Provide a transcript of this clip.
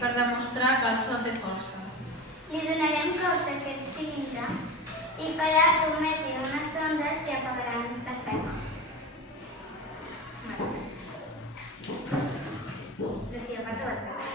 per demostrar que el so té força. Li donarem cop d'aquest cilindre i farà que emeti unes ondes que apagaran l'espectre. Decía parte del espectre.